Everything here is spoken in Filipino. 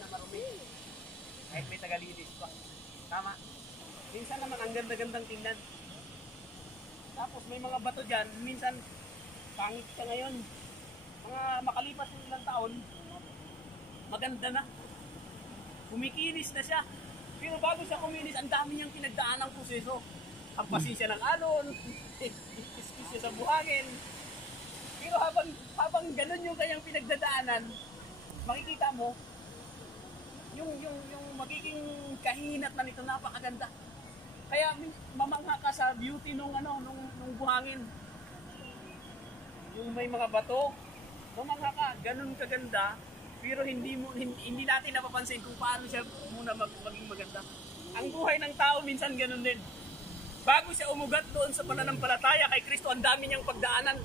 na marumi. Kahit may tagalinis pa. Tama. Minsan naman ang ganda-gandang tingnan. Tapos may mga bato dyan, minsan pangit siya ngayon. Mga makalipas ng ilang taon, maganda na. Kumikinis na siya. Pero bago siya kuminis, ang dami niyang pinagdaan ng proseso. Hampasin siya ng alon, iskis siya sa buhangin. Pero habang ganun yung kanyang pinagdadaanan, makikita mo, yung magiging kahinat na nito, napakaganda. Kaya mamangha ka sa beauty nung buhangin. Yung may mga bato, mamangha ka, ganun kaganda, pero hindi natin napapansin kung paano siya muna maging maganda. Ang buhay ng tao minsan ganun din. Bago siya umugat doon sa pananampalataya kay Kristo, ang dami niyang pagdaanan.